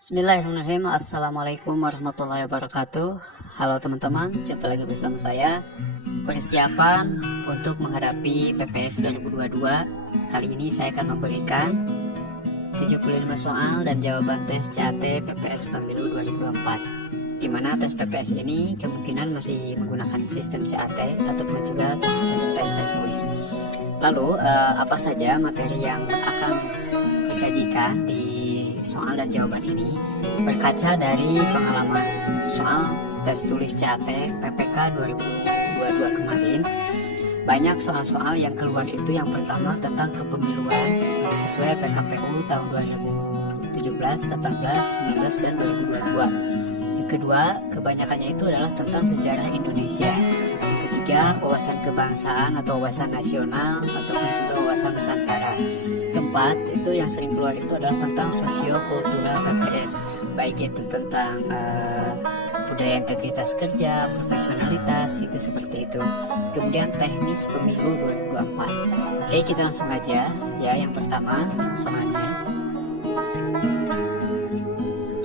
Bismillahirrahmanirrahim. Assalamualaikum warahmatullahi wabarakatuh. Halo teman-teman, jumpa lagi bersama saya. Persiapan untuk menghadapi PPS 2022. Kali ini saya akan memberikan 75 soal dan jawaban tes CAT PPS Pemilu 2024, di mana tes PPS ini kemungkinan masih menggunakan sistem CAT ataupun juga tes tertulis. Lalu apa saja materi yang akan disajikan di soal dan jawaban ini berkaca dari pengalaman soal tes tulis CAT PPK 2022 kemarin. Banyak soal-soal yang keluar itu yang pertama tentang kepemiluan sesuai PKPU tahun 2017, 18, 19, dan 2022. Yang kedua, kebanyakannya itu adalah tentang sejarah Indonesia. Yang ketiga, wawasan kebangsaan atau wawasan nasional ataupun juga wawasan Nusantara. Keempat, itu yang sering keluar itu adalah tentang sosiokultural PPS, baik itu tentang budaya integritas kerja, profesionalitas, itu seperti itu. Kemudian teknis pemilu 2024. Oke, kita langsung aja ya. Yang pertama soalnya,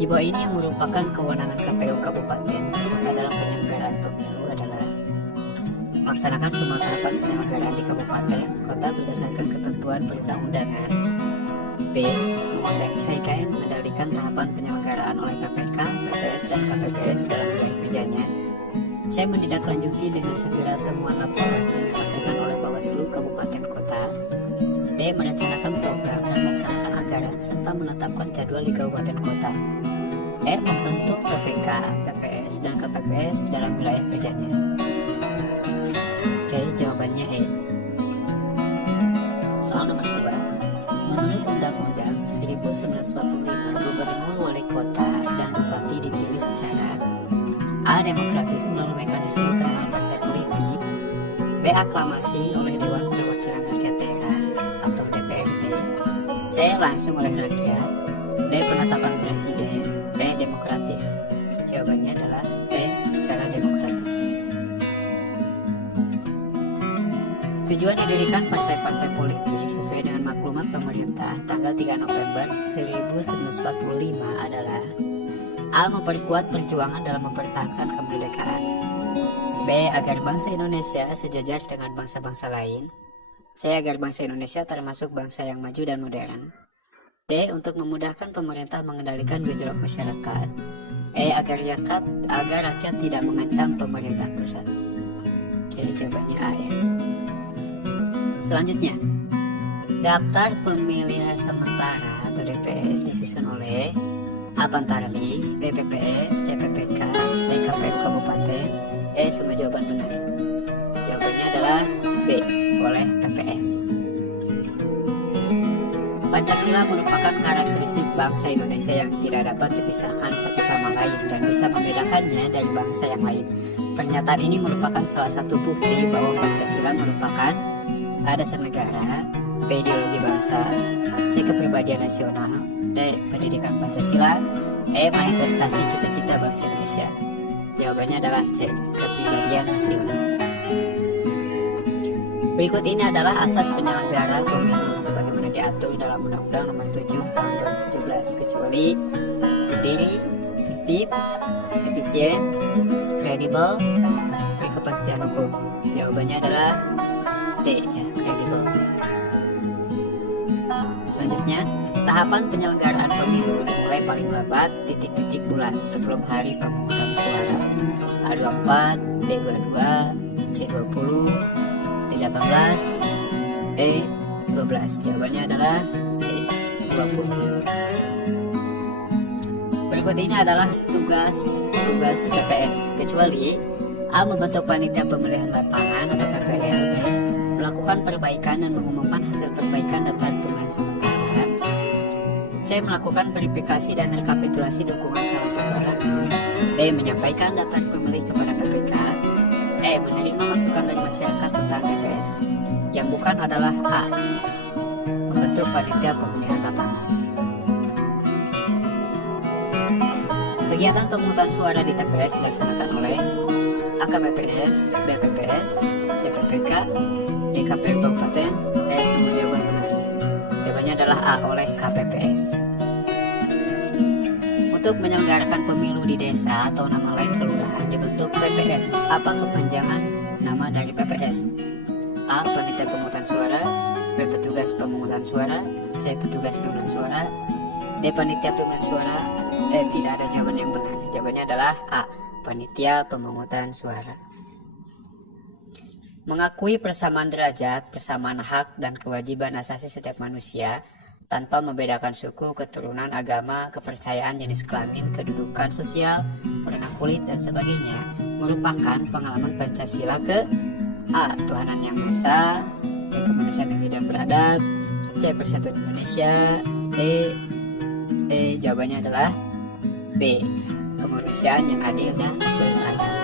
bahwa ini yang merupakan kewenangan KPU Kabupaten Kota dalam penyelenggaraan pemilu adalah melaksanakan semua tahapan penyelenggaraan di kabupaten kota berdasarkan ketentuan perundang-undangan. B. Memandangi SAIKM mengendalikan tahapan penyelenggaraan oleh PPK, PPS, dan KPPS dalam wilayah kerjanya. C. Menindaklanjuti dengan segera temuan laporan yang disampaikan oleh Bawaslu Kabupaten Kota. D. Merencanakan program dan melaksanakan anggaran serta menetapkan jadwal di kabupaten kota. E. Membentuk PPK, PPS, dan KPPS dalam wilayah kerjanya. Oke, jawabannya E. Soal nomor 2. Menurut Undang-Undang 1945, Gubernur, Wali Kota, dan Bupati dipilih secara A. Demokratis melalui mekanisme internal partai politik. B. Aklamasi oleh Dewan Perwakilan Rakyat Daerah atau DPRD. C. Langsung oleh rakyat. D. Penetapan presiden. B. Demokratis. Jawabannya adalah B. Secara demokratis. Tujuan didirikan partai-partai politik sesuai dengan maklumat pemerintah tanggal 3 November 1945 adalah A. Memperkuat perjuangan dalam mempertahankan kemerdekaan. B. Agar bangsa Indonesia sejajar dengan bangsa-bangsa lain. C. Agar bangsa Indonesia termasuk bangsa yang maju dan modern. D. Untuk memudahkan pemerintah mengendalikan gejolak masyarakat. E. Agar rakyat tidak mengancam pemerintah pusat. Oke, jawabannya A ya. Selanjutnya, daftar pemilihan sementara atau DPS disusun oleh A. Pantarli, B. PPS, C. PPK, D. KPU Kabupaten. E. Semua jawaban benar. Jawabannya adalah B. Oleh PPS. Pancasila merupakan karakteristik bangsa Indonesia yang tidak dapat dipisahkan satu sama lain dan bisa membedakannya dari bangsa yang lain. Pernyataan ini merupakan salah satu bukti bahwa Pancasila merupakan A. Dasar negara, B. Ideologi bangsa, C. Kepribadian nasional, D. Pendidikan Pancasila, E. Manifestasi cita-cita bangsa Indonesia. Jawabannya adalah C. Kepribadian nasional. Berikut ini adalah asas penyelenggara pemilu sebagaimana diatur dalam Undang-Undang Nomor 7 Tahun 2017, kecuali berdiri, tertib, efisien, kredibel, berkepastian hukum. Jawabannya adalah D, ya, kredibel. Selanjutnya, tahapan penyelenggaraan pemilu dimulai paling lambat titik-titik bulan sebelum hari pemungutan suara. A24, B22, C20, D18, E12. Jawabannya adalah C20. Berikut ini adalah tugas PPS, kecuali A. Membentuk panitia pemilihan lapangan atau PPLB, melakukan perbaikan dan mengumumkan hasil perbaikan daftar pemilihan sementara. C. Melakukan verifikasi dan rekapitulasi dukungan calon perseorangan. D. Menyampaikan daftar pemilih kepada PPK. E. Menerima masukan dari masyarakat tentang DPS. Yang bukan adalah A. Membentuk panitia pemilihan lapangan. Kegiatan pemungutan suara di TPS dilaksanakan oleh A. KPPS, B. PPS, C. PPK, D. KPU Kabupaten. E. Semua jawaban benar. Jawabannya adalah A. Oleh KPPS. Untuk menyelenggarakan pemilu di desa atau nama lain kelurahan dibentuk PPS. Apa kepanjangan nama dari PPS? A. Panitia pemungutan suara. B. Petugas pemungutan suara. C. Petugas pemilihan suara. D. Panitia pemilihan suara. Tidak ada jawaban yang benar. Jawabannya adalah A. Panitia pemungutan suara. Mengakui persamaan derajat, persamaan hak dan kewajiban asasi setiap manusia tanpa membedakan suku, keturunan, agama, kepercayaan, jenis kelamin, kedudukan sosial, warna kulit, dan sebagainya merupakan pengalaman Pancasila ke A. Tuhanan yang Maha Esa. B. Kemanusiaan yang adil dan beradab. C. Persatuan Indonesia. D. Jawabannya adalah B. Kemanusiaan yang adil dan beradab.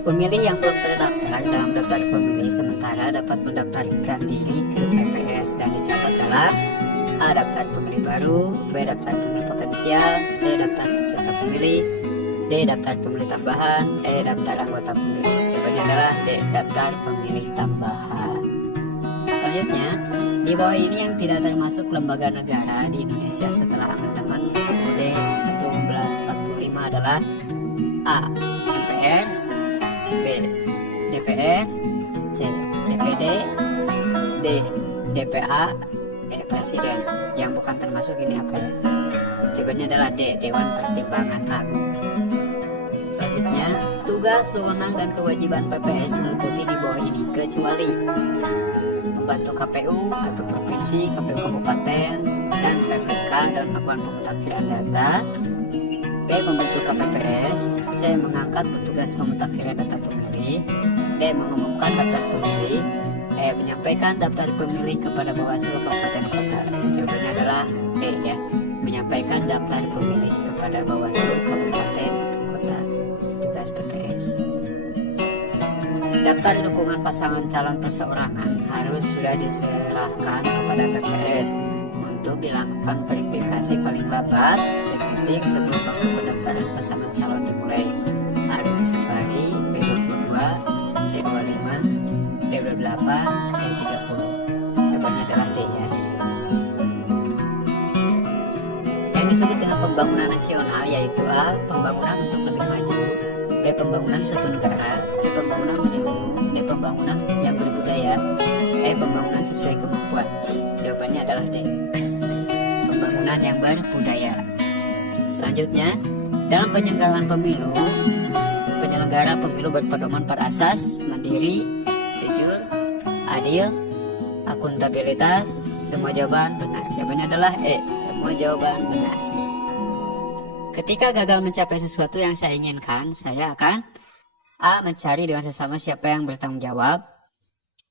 Pemilih yang belum terdaftar dalam daftar pemilih sementara dapat mendaftarkan diri ke PPS dan dicatat dalam A. Daftar pemilih baru. B. Daftar pemilih potensial. C. Daftar peserta pemilih. D. Daftar pemilih tambahan. E. Daftar anggota pemilih. Jawabannya adalah D. Daftar pemilih tambahan. Selanjutnya, di bawah ini yang tidak termasuk lembaga negara di Indonesia setelah amandemen UUD 1945 adalah A. MPR. B. DPR. C. DPD. D. DPA. Presiden. Yang bukan termasuk ini apa ya? Jawabannya adalah D. Dewan Pertimbangan Agung. Selanjutnya, tugas, wewenang, dan kewajiban PPS meliputi di bawah ini kecuali membantu KPU, KPU Provinsi, KPU Kabupaten, dan PPK dalam melakukan pemutakhiran data. B. Membentuk KPPS. C. Mengangkat petugas pemutakhiran data pemilih. D. Mengumumkan daftar pemilih. E. Menyampaikan daftar pemilih kepada Bawaslu Kabupaten Kota. Jawabannya adalah E ya. Menyampaikan daftar pemilih kepada Bawaslu Kabupaten Kota. Tugas PPS. Daftar dukungan pasangan calon perseorangan harus sudah diserahkan kepada PPS untuk dilakukan verifikasi paling lambat detik sebelum waktu pendaftaran pasangan calon dimulai. A. 21 hari, B. 22, C. 25, D. 28, E. 30. Jawabannya adalah D ya. Yang disebut dengan pembangunan nasional yaitu A. Pembangunan untuk lebih maju. B. Pembangunan suatu negara. C. Pembangunan menyeluruh. D. Pembangunan yang berbudaya. E. Pembangunan sesuai kemampuan. Jawabannya adalah D. Pembangunan yang berbudaya. Selanjutnya, dalam penyelenggaraan pemilu, penyelenggara pemilu berpedoman pada asas mandiri, jujur, adil, akuntabilitas. Semua jawaban benar. Jawabannya adalah E. Semua jawaban benar. Ketika gagal mencapai sesuatu yang saya inginkan, saya akan A. Mencari dengan sesama siapa yang bertanggung jawab.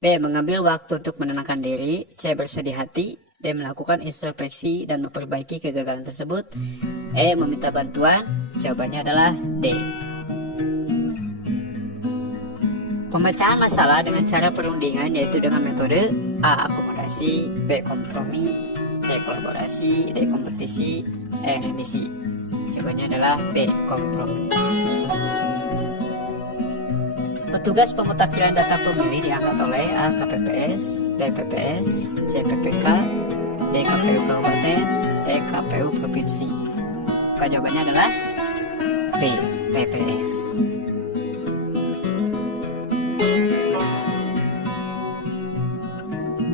B. Mengambil waktu untuk menenangkan diri. C. Bersedih hati. D. Melakukan introspeksi dan memperbaiki kegagalan tersebut. E. Meminta bantuan. Jawabannya adalah D. Pemecahan masalah dengan cara perundingan yaitu dengan metode A. Akomodasi. B. Kompromi. C. Kolaborasi. D. Kompetisi. E. Remisi. Jawabannya adalah B. Kompromi. Petugas pemutakhiran data pemilih diangkat oleh A. KPPS, B. PPS, C. PPK, D. KPU Kabupaten, E. KPU Provinsi. Maka jawabannya adalah B. PPS.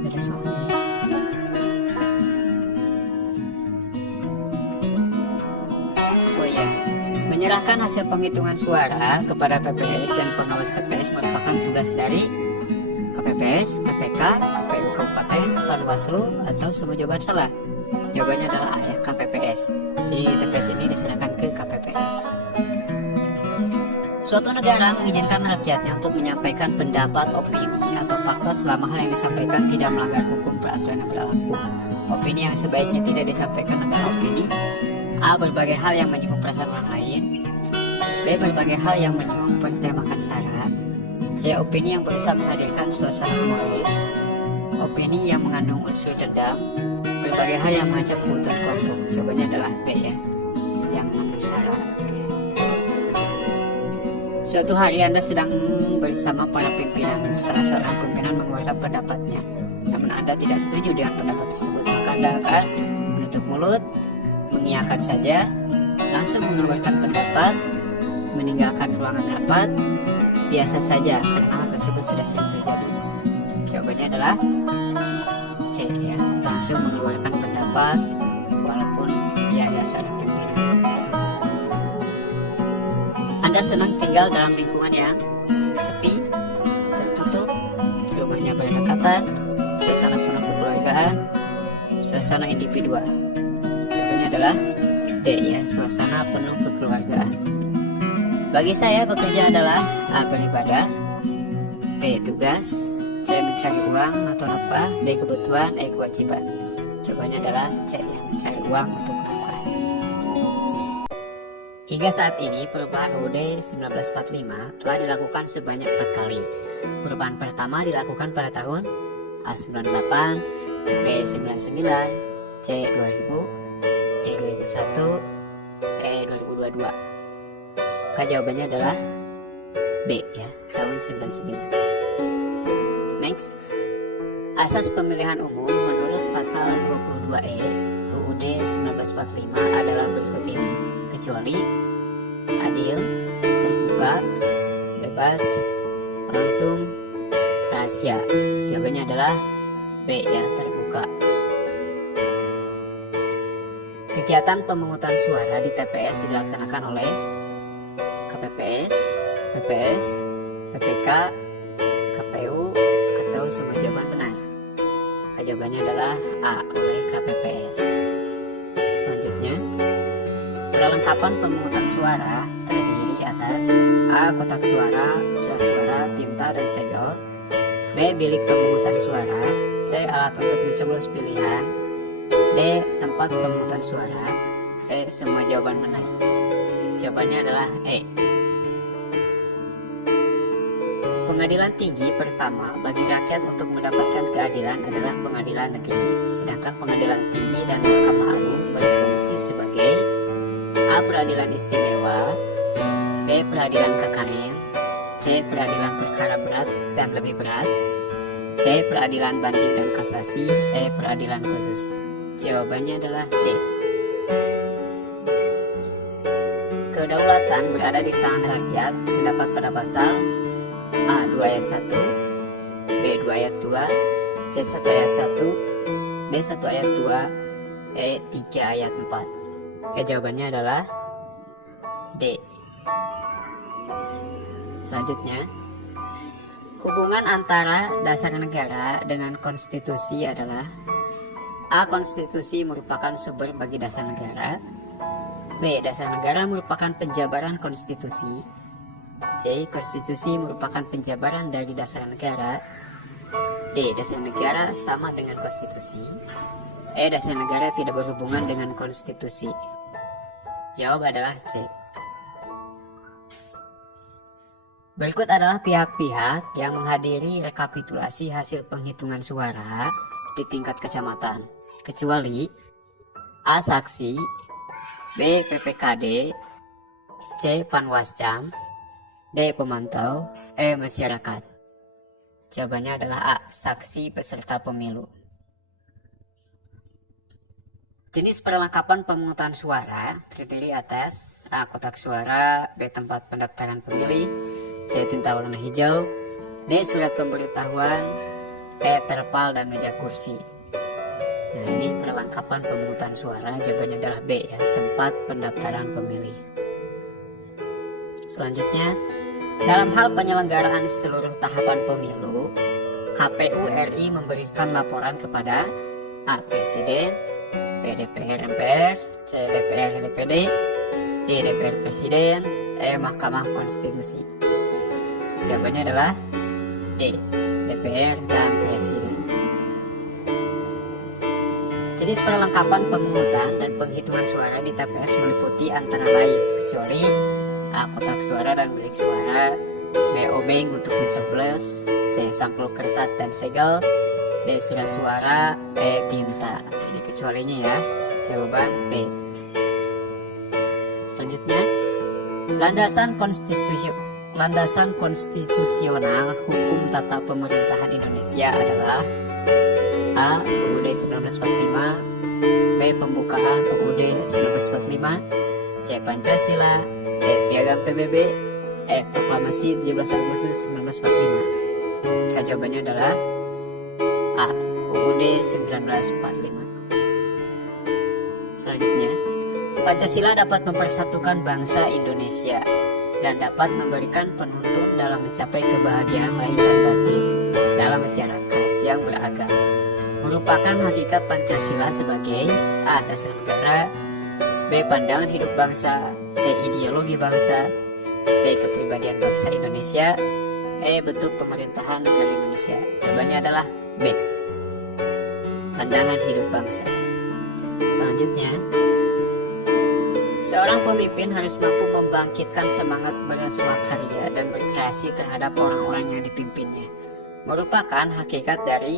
Ada soalnya. Oh ya, menyerahkan hasil penghitungan suara kepada PPS dan pengawas TPS merupakan tugas dari KPPS, PPK, KPU Kabupaten, Panwaslu, atau semua jawaban salah. Jawabannya adalah A ya, KPPS. Jadi TPS ini diserahkan ke KPPS. Suatu negara mengizinkan rakyatnya untuk menyampaikan pendapat, opini, atau fakta selama hal yang disampaikan tidak melanggar hukum peraturan yang berlaku. Opini yang sebaiknya tidak disampaikan adalah opini A. Berbagai hal yang menyinggung perasaan orang lain. B. Berbagai hal yang menyinggung pertemakan syarat. C. Opini yang berusaha menghadirkan suasana humoris. Opini yang mengandung unsur dendam. Berbagai hal yang mengajak kebutuhan kelompok. Jawabannya adalah B ya, yang mengandung syarat. Suatu hari Anda sedang bersama para pimpinan. Salah seorang pimpinan mengeluarkan pendapatnya, namun Anda tidak setuju dengan pendapat tersebut. Maka Anda akan menutup mulut, mengiyakan saja, langsung mengeluarkan pendapat, meninggalkan ruangan rapat, biasa saja karena hal tersebut sudah sering terjadi. Jawabannya adalah C ya, langsung mengeluarkan pendapat walaupun dia adalah seorang pimpinan. Anda senang tinggal dalam lingkungan yang sepi, tertutup, rumahnya berdekatan, suasana penuh kekeluargaan, suasana individual. Jawabannya adalah D ya, suasana penuh kekeluargaan. Bagi saya bekerja adalah A. Beribadah, B. Tugas, C. Mencari uang atau nafkah, D. Kebutuhan, E. Kewajiban. Jawabannya adalah C ya, mencari uang untuk nafkah. Hingga saat ini perubahan UUD 1945 telah dilakukan sebanyak 4 kali. Perubahan pertama dilakukan pada tahun A. 98, B. 99, C. 2000, D. 2001, E. 2022. Maka jawabannya adalah B ya, tahun 99. Next, asas pemilihan umum menurut pasal 22E UUD 1945 adalah berikut ini, kecuali adil, terbuka, bebas, langsung, rahasia. Jawabannya adalah B ya, terbuka. Kegiatan pemungutan suara di TPS dilaksanakan oleh KPPS, PPS, PPK, KPU, atau semua jawaban benar. Jawabannya adalah A, oleh KPPS. Selanjutnya, perlengkapan pemungutan suara terdiri atas A. Kotak suara, surat suara, tinta, dan segel, B. Bilik pemungutan suara, C. Alat untuk mencoblos pilihan, D. Tempat pemungutan suara, E. Semua jawaban benar. Jawabannya adalah E. Pengadilan tinggi pertama bagi rakyat untuk mendapatkan keadilan adalah pengadilan negeri, sedangkan pengadilan tinggi dan Mahkamah Agung berfungsi sebagai A. Peradilan istimewa, B. Peradilan KKN, C. Peradilan perkara berat dan lebih berat, D. Peradilan banding dan kasasi, E. Peradilan khusus. Jawabannya adalah D. Kedaulatan berada di tangan rakyat terdapat pada pasal A. 2 ayat 1, B. 2 ayat 2, C. 1 ayat 1, D. 1 ayat 2, E. 3 ayat 4. Oke, jawabannya adalah D. Selanjutnya, hubungan antara dasar negara dengan konstitusi adalah A. Konstitusi merupakan sumber bagi dasar negara, B. Dasar negara merupakan penjabaran konstitusi, C. Konstitusi merupakan penjabaran dari dasar negara, D. Dasar negara sama dengan konstitusi, E. Dasar negara tidak berhubungan dengan konstitusi. Jawab adalah C. Berikut adalah pihak-pihak yang menghadiri rekapitulasi hasil penghitungan suara di tingkat kecamatan, kecuali A. Saksi, B. PPKD, C. Panwascam, D. Pemantau, E. Masyarakat. Jawabannya adalah A. Saksi peserta pemilu. Jenis perlengkapan pemungutan suara terdiri atas A. Kotak suara, B. Tempat pendaftaran pemilih, C. Tinta warna hijau, D. Surat pemberitahuan, E. Terpal dan meja kursi. Nah, ini perlengkapan pemungutan suara. Jawabannya adalah B ya, tempat pendaftaran pemilih. Selanjutnya, dalam hal penyelenggaraan seluruh tahapan pemilu, KPU RI memberikan laporan kepada A. Presiden, B. DPR MPR, C. DPR DPD, D. DPR Presiden, E. Mahkamah Konstitusi. Jawabannya adalah D. DPR dan Presiden. Jenis perlengkapan pemungutan dan penghitungan suara di TPS meliputi antara lain, kecuali A. Kotak suara dan bilik suara, B. Obeng untuk mencoblos, C. Sampul kertas dan segel, D. Surat suara, E. Tinta. Ini kecualinya ya, jawaban B. Selanjutnya, landasan konstitusional hukum tata pemerintahan Indonesia adalah A. UUD 1945, B. B. Pembukaan UUD 1945. C. Pancasila. D. Piagam PBB. E. Proklamasi 17 Agustus 1945. Jawabannya adalah A. UUD 1945. Selanjutnya, Pancasila dapat mempersatukan bangsa Indonesia dan dapat memberikan penuntun dalam mencapai kebahagiaan lahir dan batin dalam masyarakat yang beragama. Merupakan hakikat Pancasila sebagai A. Dasar negara, B. Pandangan hidup bangsa, C. Ideologi bangsa, D. Kepribadian bangsa Indonesia, E. Bentuk pemerintahan negara Indonesia. Jawabannya adalah B. Pandangan hidup bangsa. Selanjutnya, seorang pemimpin harus mampu membangkitkan semangat berswakarya dan berkreasi terhadap orang-orang yang dipimpinnya. Merupakan hakikat dari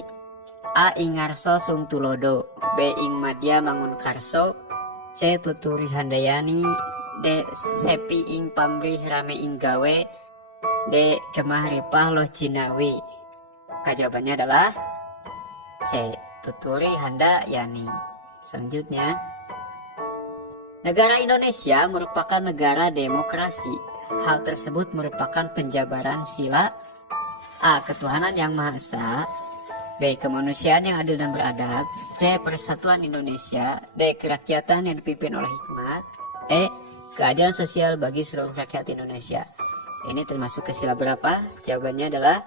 A. Ingarso Sung Tulodo, B. Ing Madya Mangunkarso, C. Tuturi Handayani, D. Sepi Ing Pamrih Rame Ing Gawe, D. Kemah Ripah Loh Cinawi. Jawabannya adalah C. Tuturi Handayani. Selanjutnya, negara Indonesia merupakan negara demokrasi. Hal tersebut merupakan penjabaran sila A. Ketuhanan yang Maha Esa, B. Kemanusiaan yang adil dan beradab, C. Persatuan Indonesia, D. Kerakyatan yang dipimpin oleh hikmat, E. Keadilan sosial bagi seluruh rakyat Indonesia. Ini termasuk ke sila berapa? Jawabannya adalah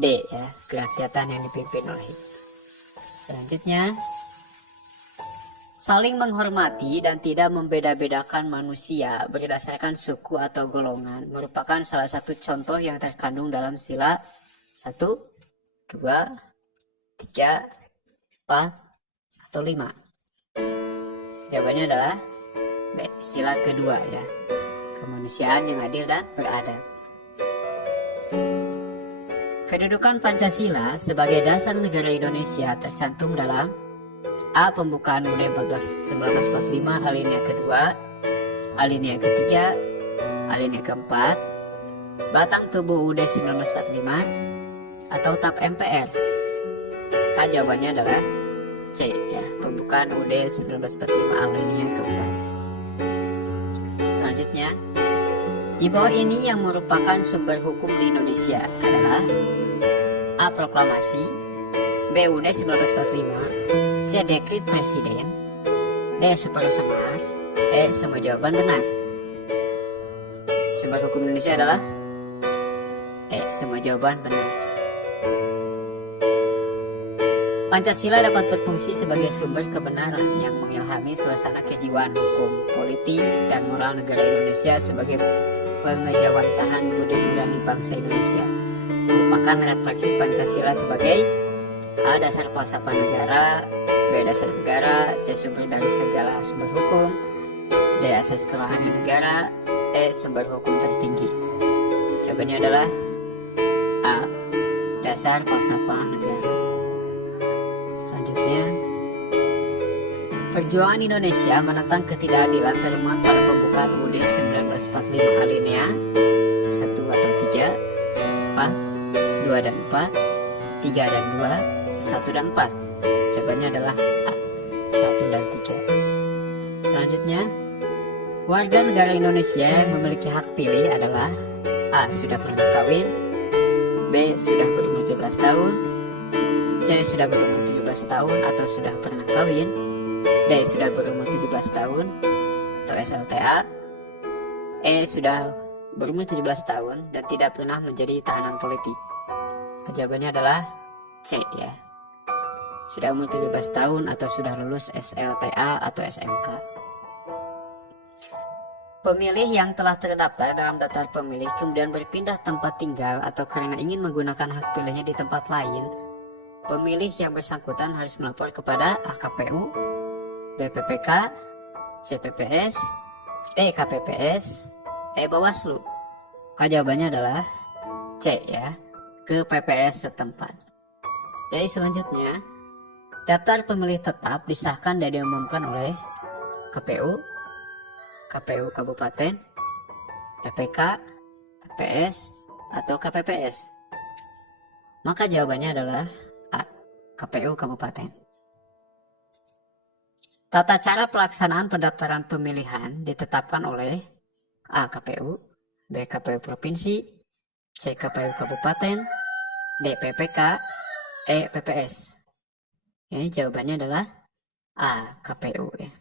D, ya, kerakyatan yang dipimpin oleh hikmat. Selanjutnya, saling menghormati dan tidak membeda-bedakan manusia berdasarkan suku atau golongan merupakan salah satu contoh yang terkandung dalam sila 1, 2, 3, 4, atau 5. Jawabannya adalah B, sila kedua, ya, kemanusiaan yang adil dan beradab. Kedudukan Pancasila sebagai dasar negara Indonesia tercantum dalam A. Pembukaan UUD 1945 alinea kedua, alinea ketiga, alinea keempat, batang tubuh UUD 1945, atau TAP MPR. Jawabannya adalah C, ya, pembukaan UUD 1945 alinea keempat. Selanjutnya, di bawah ini yang merupakan sumber hukum di Indonesia adalah A. Proklamasi, B. UUD 1945, C. Dekrit Presiden, D. Super Semar, E. Semua jawaban benar. Sumber hukum Indonesia adalah E. Semua jawaban benar. Pancasila dapat berfungsi sebagai sumber kebenaran yang mengilhami suasana kejiwaan hukum, politik, dan moral negara Indonesia sebagai pengejawantahan budi nurani bangsa Indonesia. Merupakan refleksi Pancasila sebagai A. Dasar falsafah negara, B. Dasar negara, C. Sumber dari segala sumber hukum, D. Asas kerohanian negara, E. Sumber hukum tertinggi. Jawabannya adalah A. Dasar falsafah negara. Selanjutnya, perjuangan Indonesia menentang ketidakadilan termuat pada pembukaan UUD 1945 alinea 1 atau 3, 4, 2 dan 4, 3 dan 2, 1 dan 4. Jawabannya adalah A, 1 dan 3. Selanjutnya, warga negara Indonesia yang memiliki hak pilih adalah A. Sudah pernah kawin, B. Sudah berumur 17 tahun, C. Sudah berumur 17 tahun atau sudah pernah kawin, D. Sudah berumur 17 tahun atau SLTA, E. Sudah berumur 17 tahun dan tidak pernah menjadi tahanan politik. Jawabannya adalah C, ya, sudah umur 17 tahun atau sudah lulus SLTA atau SMK. Pemilih yang telah terdaftar dalam daftar pemilih kemudian berpindah tempat tinggal atau karena ingin menggunakan hak pilihnya di tempat lain, pemilih yang bersangkutan harus melapor kepada AKPU, BPPK, CPPS, DKPPS, Bawaslu. Jawabannya adalah C, ya, ke PPS setempat. Jadi selanjutnya, daftar pemilih tetap disahkan dan diumumkan oleh KPU, KPU Kabupaten, PPK, PPS, atau KPPS. Maka jawabannya adalah A, KPU Kabupaten. Tata cara pelaksanaan pendaftaran pemilihan ditetapkan oleh A. KPU, B. KPU Provinsi, C. KPU Kabupaten, D. PPK, E. PPS. Jawabannya adalah A. KPU ya.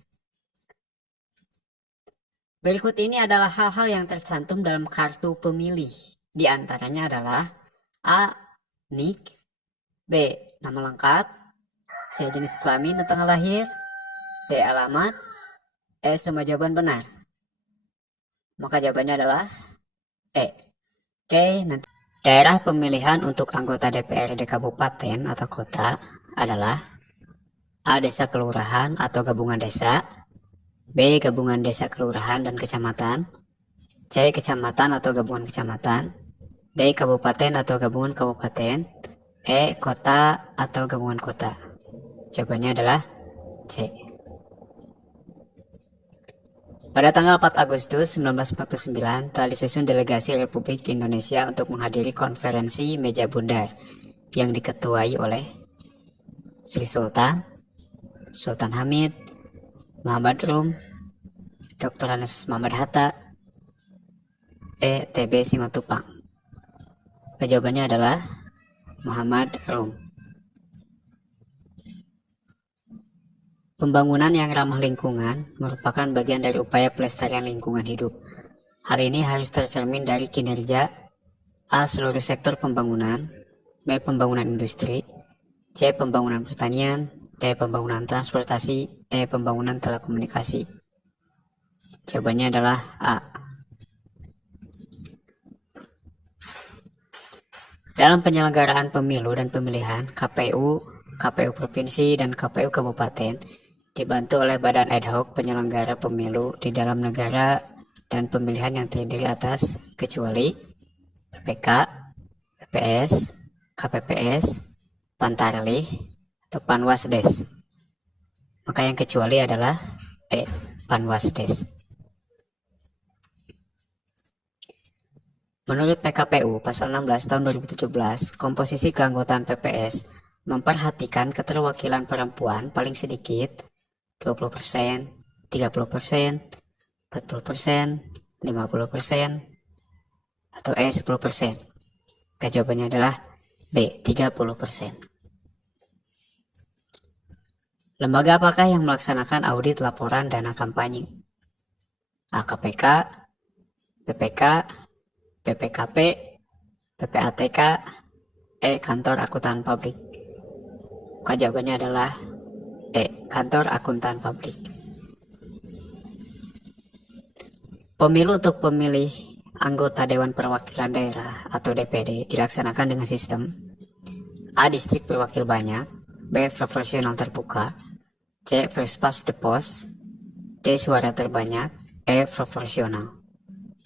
Berikut ini adalah hal-hal yang tercantum dalam kartu pemilih. Di antaranya adalah A. NIK, B. Nama lengkap, C. Jenis kelamin dan tanggal lahir, D. Alamat, E. Semua jawaban benar. Maka jawabannya adalah E. Oke, nanti daerah pemilihan untuk anggota DPRD kabupaten atau kota adalah A. Desa kelurahan atau gabungan desa, B. Gabungan desa kelurahan dan kecamatan, C. Kecamatan atau gabungan kecamatan, D. Kabupaten atau gabungan kabupaten, E. Kota atau gabungan kota. Jawabannya adalah C. Pada tanggal 4 Agustus 1949 telah disusun delegasi Republik Indonesia untuk menghadiri konferensi Meja Bundar yang diketuai oleh Sri Sultan, Sultan Hamid, Muhammad Rum, Dr. Anas Muhammad Hatta, E. TB Simatupang. Jawabannya adalah Muhammad Rum. Pembangunan yang ramah lingkungan merupakan bagian dari upaya pelestarian lingkungan hidup. Hal ini harus tercermin dari kinerja A. Seluruh sektor pembangunan, B. Pembangunan industri, C. Pembangunan pertanian, D. Pembangunan transportasi, E. Pembangunan telekomunikasi. Jawabannya adalah A. Dalam penyelenggaraan pemilu dan pemilihan, KPU Provinsi, dan KPU Kabupaten dibantu oleh Badan Ad Hoc Penyelenggara Pemilu di dalam negara dan pemilihan yang terdiri atas kecuali PPK, PPS, KPPS, Pantarlih, atau Panwasdes. Maka yang kecuali adalah E. Panwasdes. Menurut PKPU pasal 16 tahun 2017, komposisi keanggotaan PPS memperhatikan keterwakilan perempuan paling sedikit 20%, 30%, 40%, 50%, atau E 10%. Jawabannya adalah B 30%. Lembaga apakah yang melaksanakan audit laporan dana kampanye? A. KPK, PPK, PPKP, PPATK, E. Kantor Akuntan Publik. Jawabannya adalah E. Kantor Akuntan Publik. Pemilu untuk pemilih anggota Dewan Perwakilan Daerah atau DPD dilaksanakan dengan sistem A. Distrik berwakil banyak, B. Proporsional terbuka, C. First past the post, D. Suara terbanyak, E. Proporsional.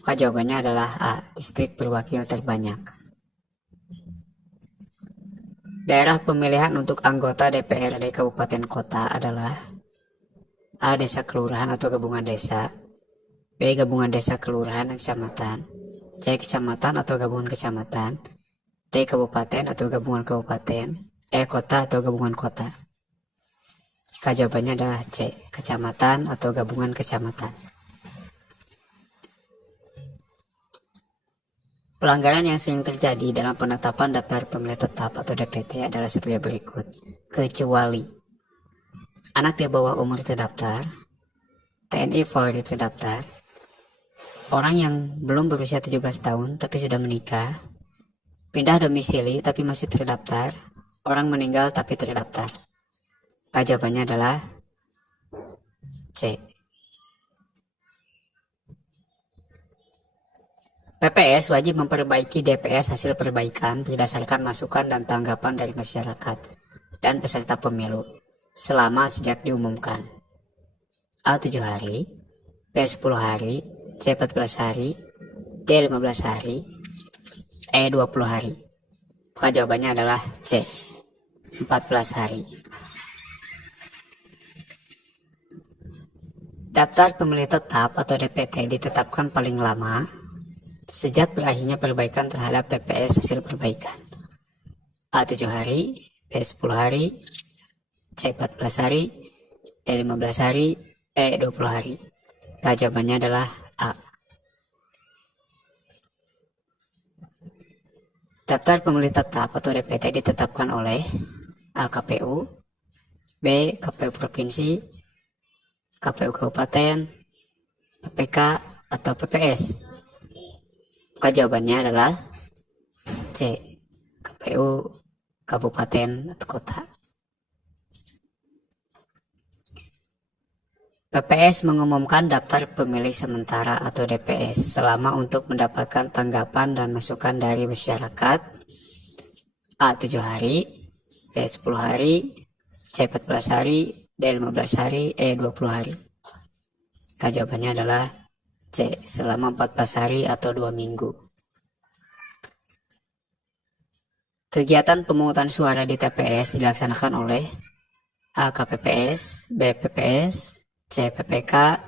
Jawabannya adalah A. Distrik berwakil terbanyak. Daerah pemilihan untuk anggota DPRD Kabupaten Kota adalah A. Desa kelurahan atau gabungan desa, B. Gabungan desa kelurahan dan kecamatan, C. Kecamatan atau gabungan kecamatan, D. Kabupaten atau gabungan kabupaten, E. Kota atau gabungan kota. Jawabannya adalah C. Kecamatan atau gabungan kecamatan. Pelanggaran yang sering terjadi dalam penetapan daftar pemilih tetap atau DPT adalah sebagai berikut. Kecuali anak di bawah umur terdaftar, TNI Polri terdaftar, orang yang belum berusia 17 tahun tapi sudah menikah, pindah domisili tapi masih terdaftar, orang meninggal tapi terdaftar. Jawabannya adalah C. PPS wajib memperbaiki DPS hasil perbaikan berdasarkan masukan dan tanggapan dari masyarakat dan peserta pemilu selama sejak diumumkan. A. 7 hari, B. 10 hari, C. 14 hari, D. 15 hari, E. 20 hari. Maka jawabannya adalah C. 14 hari. Daftar pemilih tetap atau DPT ditetapkan paling lama sejak berakhirnya perbaikan terhadap DPS hasil perbaikan. A. 7 hari, B. 10 hari, C. 14 hari, D15 hari, E 20 hari. Maka jawabannya adalah A. Daftar pemilih tetap atau DPT ditetapkan oleh A. KPU, B. KPU Provinsi, KPU Kabupaten, PPK, atau PPS. Maka jawabannya adalah C. KPU Kabupaten atau Kota. PPS mengumumkan daftar pemilih sementara atau DPS selama untuk mendapatkan tanggapan dan masukan dari masyarakat. A. 7 hari, B. 10 hari, C. 14 hari, D. 15 hari, E. 20 hari. Maka jawabannya adalah C. Selama 14 hari atau 2 minggu. Kegiatan pemungutan suara di TPS dilaksanakan oleh A. KPPS, B. PPS, C. PPK,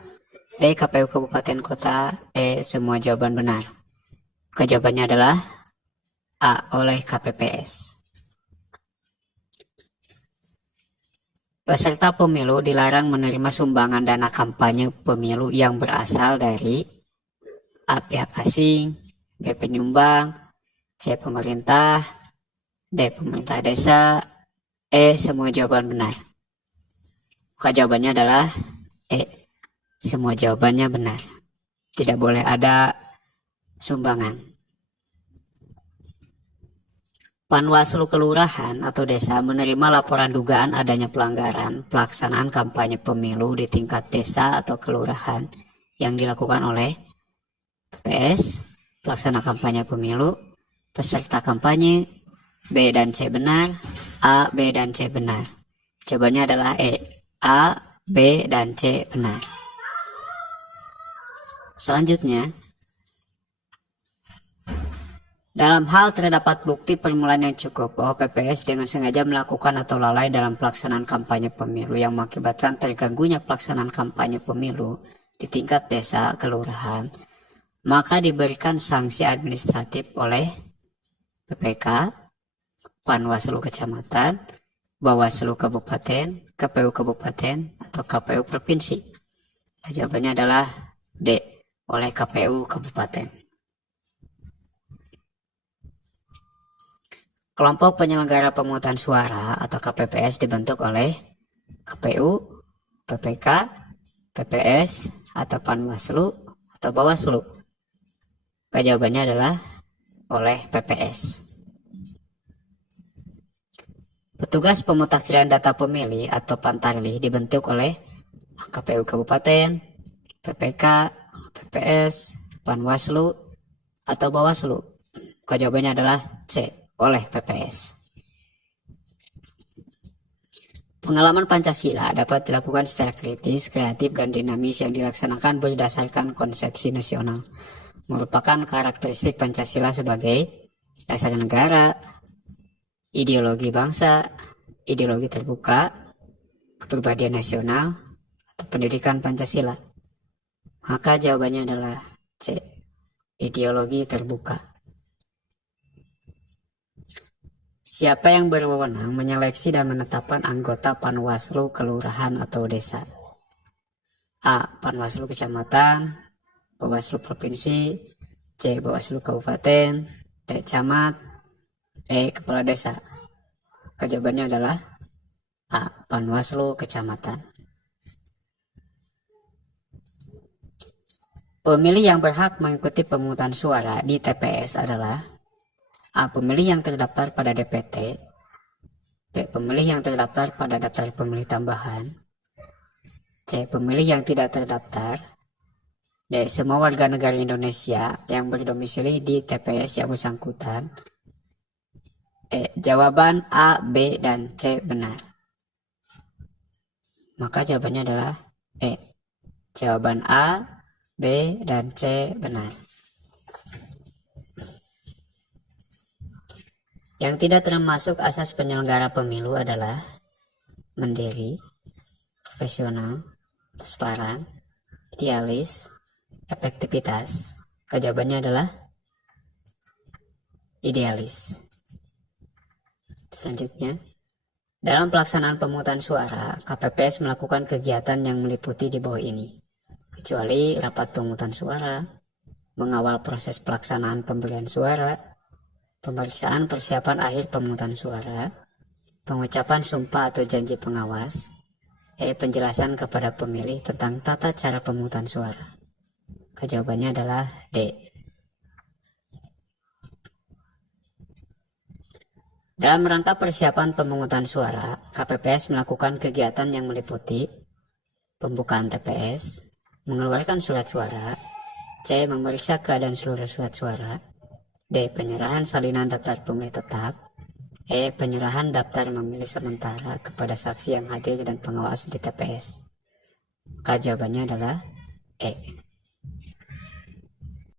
D. KPU Kabupaten Kota, E. Semua jawaban benar. Maka jawabannya adalah A. Oleh KPPS. Peserta pemilu dilarang menerima sumbangan dana kampanye pemilu yang berasal dari A. Pihak asing, B. Penyumbang, C. Pemerintah, D. Pemerintah desa, E. Semua jawaban benar. Maka jawabannya adalah E. Semua jawabannya benar. Tidak boleh ada sumbangan. Panwaslu kelurahan atau desa menerima laporan dugaan adanya pelanggaran pelaksanaan kampanye pemilu di tingkat desa atau kelurahan yang dilakukan oleh PPS, pelaksana kampanye pemilu, peserta kampanye, B dan C benar, A, B dan C benar. Jawabannya adalah E. A, B, dan C benar. Selanjutnya, dalam hal terdapat bukti permulaan yang cukup bahwa PPS dengan sengaja melakukan atau lalai dalam pelaksanaan kampanye pemilu yang mengakibatkan terganggunya pelaksanaan kampanye pemilu di tingkat desa kelurahan, maka diberikan sanksi administratif oleh PPK, Panwaslu Kecamatan, Bawaslu Kabupaten, KPU Kabupaten, atau KPU Provinsi. Jawabannya adalah D. Oleh KPU Kabupaten. Kelompok penyelenggara pemungutan suara atau KPPS dibentuk oleh KPU, PPK, PPS, atau Panwaslu, atau Bawaslu. Jawabannya adalah oleh PPS. Petugas pemutakhiran data pemilih atau Pantarlih dibentuk oleh KPU Kabupaten, PPK, PPS, Panwaslu, atau Bawaslu. Jawabannya adalah C. Oleh PPS. Pengalaman Pancasila dapat dilakukan secara kritis, kreatif, dan dinamis yang dilaksanakan berdasarkan konsepsi nasional. Merupakan karakteristik Pancasila sebagai dasar negara, ideologi bangsa, ideologi terbuka, kepribadian nasional, atau pendidikan Pancasila. Maka jawabannya adalah C. Ideologi terbuka. Siapa yang berwenang menyeleksi dan menetapkan anggota Panwaslu kelurahan atau desa? A. Panwaslu Kecamatan, Bawaslu Provinsi, C. Bawaslu Kabupaten, D. Camat, E. Kepala Desa. Jawabannya adalah A. Panwaslu Kecamatan. Pemilih yang berhak mengikuti pemungutan suara di TPS adalah A. Pemilih yang terdaftar pada DPT, B. Pemilih yang terdaftar pada daftar pemilih tambahan, C. Pemilih yang tidak terdaftar, D. Semua warga negara Indonesia yang berdomisili di TPS yang bersangkutan. E. Jawaban A, B, dan C benar. Maka jawabannya adalah E. Jawaban A, B, dan C benar. Yang tidak termasuk asas penyelenggara pemilu adalah mandiri, profesional, transparan, idealis, efektivitas. Jawabannya adalah idealis. Selanjutnya, Dalam pelaksanaan pemungutan suara, KPPS melakukan kegiatan yang meliputi di bawah ini, kecuali rapat pemungutan suara, mengawal proses pelaksanaan pemberian suara, pemeriksaan persiapan akhir pemungutan suara, pengucapan sumpah atau janji pengawas, penjelasan kepada pemilih tentang tata cara pemungutan suara. Jawabannya adalah D. Dalam rangka persiapan pemungutan suara, KPPS melakukan kegiatan yang meliputi pembukaan TPS, mengeluarkan surat suara, C. Memeriksa keadaan seluruh surat suara, D. Penyerahan salinan daftar pemilih tetap, E. Penyerahan daftar memilih sementara kepada saksi yang hadir dan pengawas di TPS. Jawabannya adalah E.